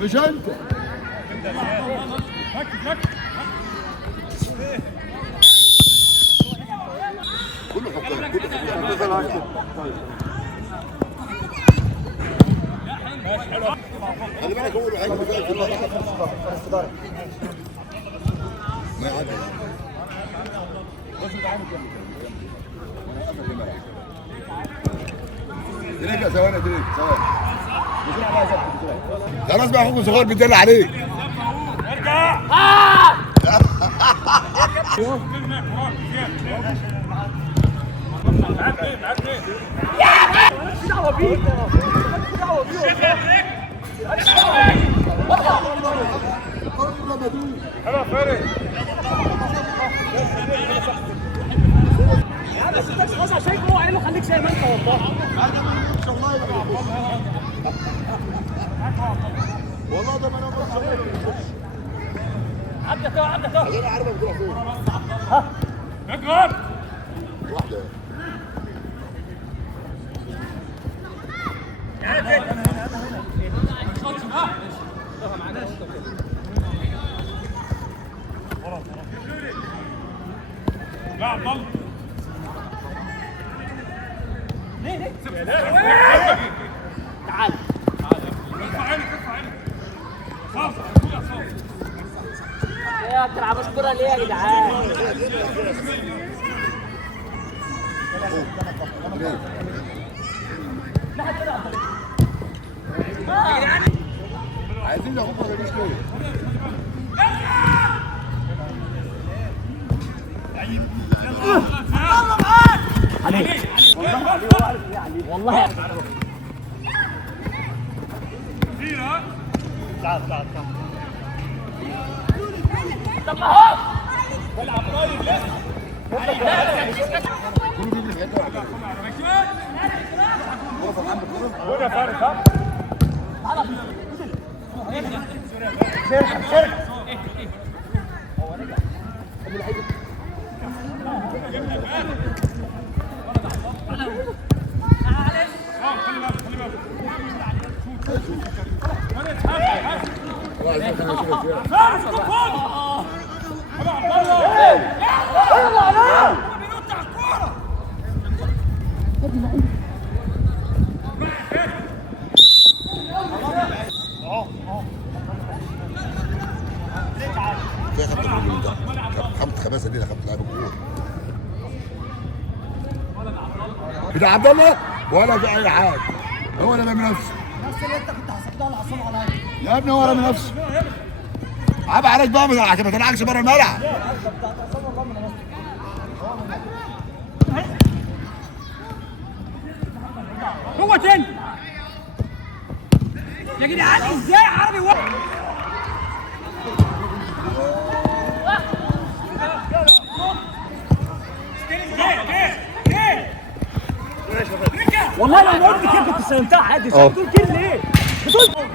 مش انت. كله حكام كله خلي بالك هو الوحيد اللي في الضرب ما يعدي دريك يا ثواني دريك ثواني خلاص بقى اخوك صغير بيدل عليك ارجع حلو فارس انا سيبك خلاص عشان هو قال له خليك زي ما انت والله ده ما انا عدى انا عارف بتروح فين ها اقرب واحده لا عبد الله ليه تعال ارفع عينك صاف يا تلعبوش كرة ليه يا جدعان؟ عايزين ناخد ما جابوش ليه عليك والله يا تعال طب ما هو العب رايح لسه كله بيجي في حته واحده وين يا فارس ها شرك هو رجع فارس كفون خمس خباثه دي خمس لاعب الكوره بتاع عبد الله ولا في اي حاجه هو اللي من نفسه نفس اللي انت كنت حسبتها العصام عليا يا ابني هو من نفسه عيب عليك بقى عشان ما تلعبش بره الملعب هو تاني يا جدعان ازاي عربي واحد والله لو قلت كده كنت سلمتها عادي بتقول كده ليه؟ بتقول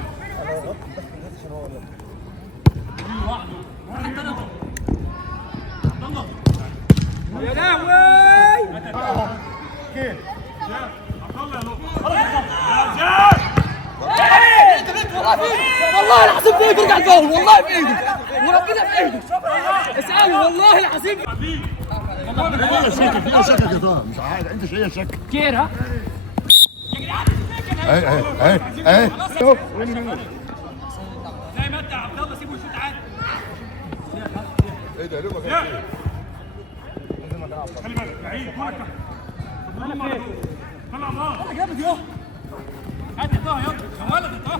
يا لهوي كيف والله العظيم في ايدك ارجع الجول والله في ايدك وربنا في ايدك اسأله والله العظيم والله شكك فيها شكك يا طه مش عارف انت شيء شك كير ها اهي شوف زي ما انت يا عبد الله سيبه يشوط عادي ايه ده ليه خلي بالك بعيد كورك انا فين طلع الله انا جامد يا هات طه يلا يا ولد طه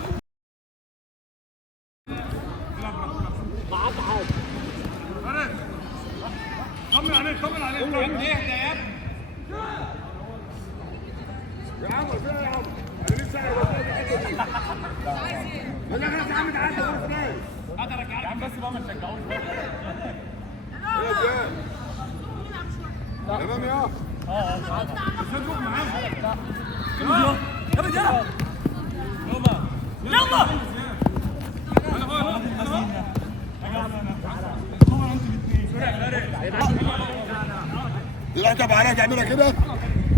معاك حاجه طمن عليك اهدى يا ابني يا عم فين يا عم انا لسه انا خلاص يا عم تعالى اقدر يا عم بس بقى ما تشجعوش تمام يا صندوق معانا يلا يلا لا طب عليها تعملها كده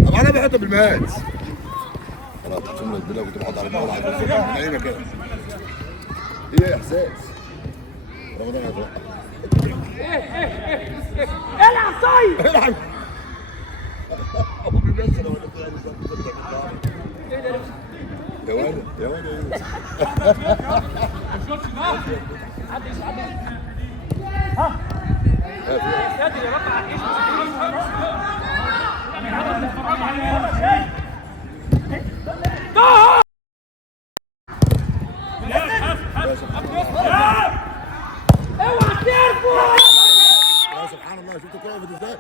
طب انا بحطها بالمقاس خلاص اقسم لك بالله كنت بحط على بعض نايمه كده هي احساس رمضان هيطلع. العب طيب. العب ابو بيمثل ولا يا ولد يا ولد. الشوط ده حد يسحب ها قادر يا رب عايش اوعى ترفع. يا سبحان الله، شفت الكوره وقفت ازاي؟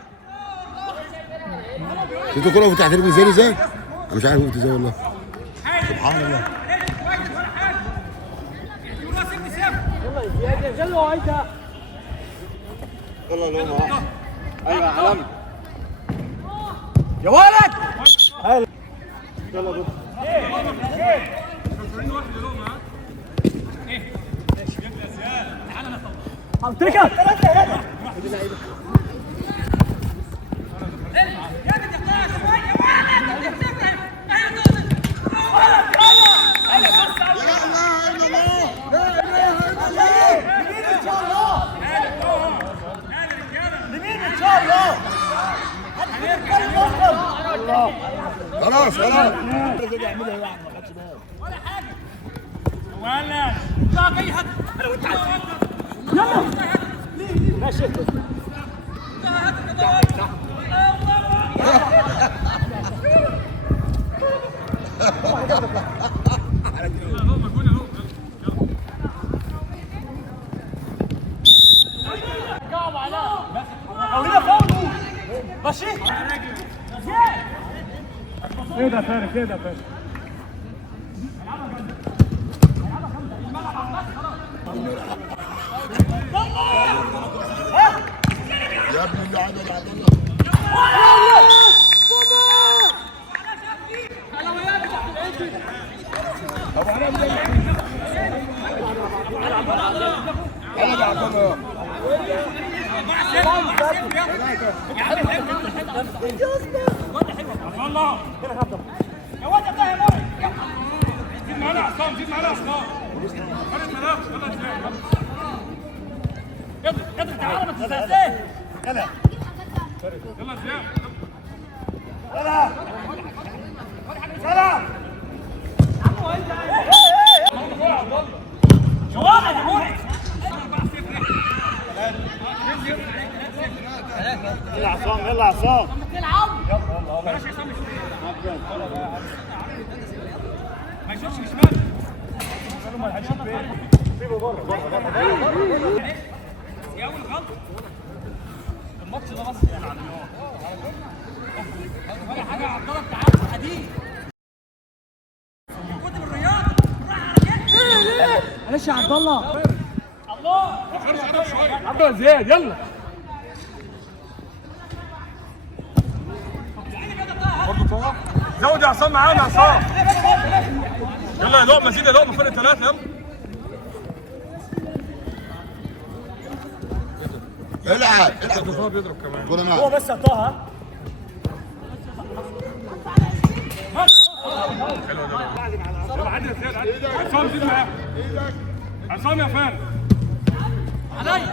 شفت الكوره وقفت تحت رجل زين ازاي؟ انا مش عارف وقفت ازاي والله. سبحان الله. يلا لو ايوه يا علم يا ولد يلا بص حطيتك خلاص خلاص. ولا لا اي حد انا وانت يلا ماشي ماشي كده فارق كده فارق يا ابن اللي عدى يا عبد الله. ابو علام ده يلا يا عبد الله. الله يا ولد ده يا موري زيد معانا عصام زيد معانا عصام خالد ملاك يلا يلا تعالى ما تنساش يلا يلا زياد يلا يلا جواب يا موري يلا عصام يلا عصام ماشي يا سامي ما يشوفش شمال ما هيشوف فين سيبه بره يا اول غلط الماتش ده بس يعني ولا حاجه يا عبد الله تعال حديد كنت بالرياض معلش يا عبد الله الله عبد الله زياد يلا زود يا عصام معانا يا عصام يلا يا لقمه زيد يا لقمه فرق ثلاثه يلا العب هو بيضرب كمان كوره هو معك. بس طه حلو ده عادل زياد عصام زيد معاه عصام يا فارس علي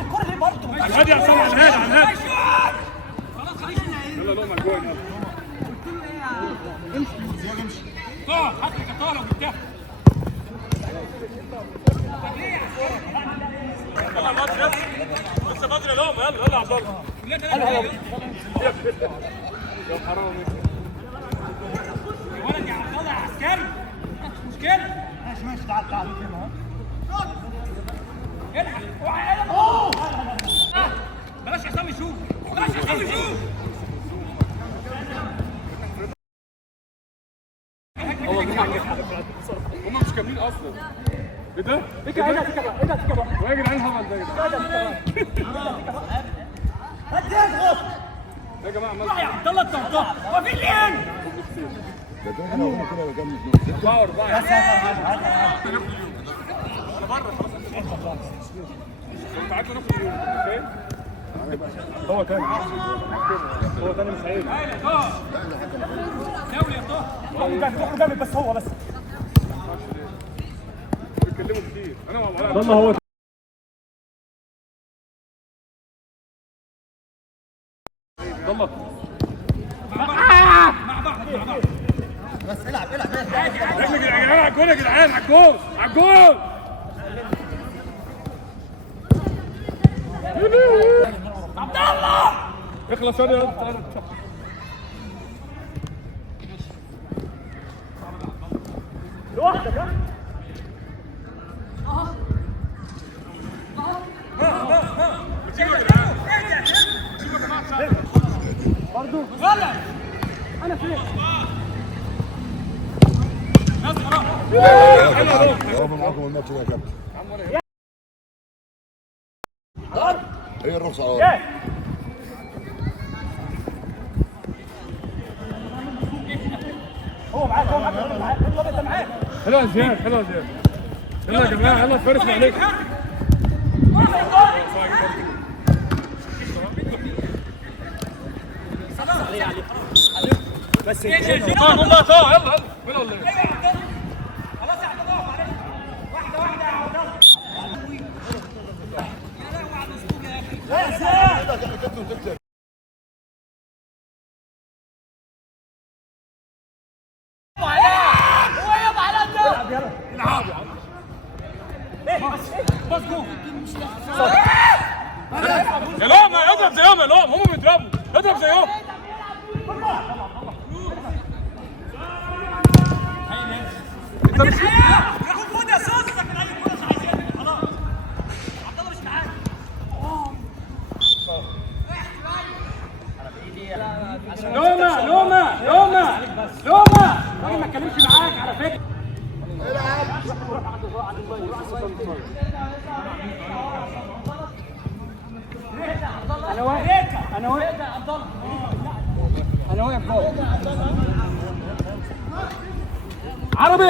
الكره دي برضه هادي يا عصام على الهادي خلاص خليش يلا لقمه جوه امشي طه حتى كطه لو جبتها يلا الماتش لسه بدري يا لقمه يلا يلا يا عبد الله يا حرامي يا ولد يا عبد الله يا عسكري مش مشكله ماشي تعال تعال الحق بلاش عصام يشوف بلاش عصام يشوف هم مش كاملين اصلا ايه ده؟ ايه ده؟ ايه ده؟ يا جدعان الهبل ده يا جدعان يا جماعه عملت يا عبد الله انت هو في اللي هنا ده كده هم كده كام باور بقى يا ساتر انا بره خلاص انت عايز ناخد اليوم فين؟ هو تاني مش عيب دولي يا طه روحوا جامد بس هو بس بكلمه كتير انا مع علاء والله هو يلا بس العب رجلك يا جدعان على الجول يا جدعان على الجول على الجول عبد الله اخلص يا لوحدك برضو غلط انا فين ناس واقف معاكم الماتش ده يا كابتن. هي الرخصة اهو. هو معاك انت معاك حلو يا زياد حلو يا زياد يلا يا جماعه يلا فارس عليك بس يلا يلا خلاص يا عبد الله واحده واحده يا عبد الله يا لوم اضرب زيهم يا لوم هم بيضربوا اضرب زيهم لومة الراجل ما اتكلمش معاك على فكره انا واقف فوق عربي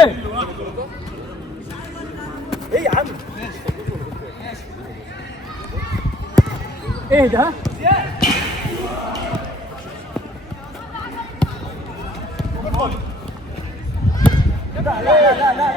ايه يا عم ايه ده لا